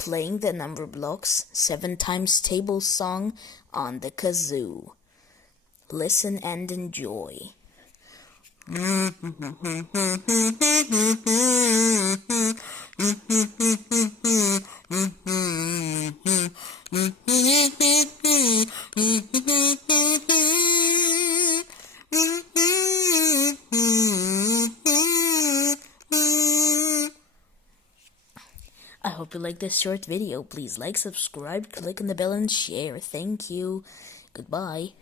playing the Numberblocks 7 times table song on the kazoo. Listen and enjoy. I hope you like this short video. Please like, subscribe, click on the bell and share. Thank you. Goodbye.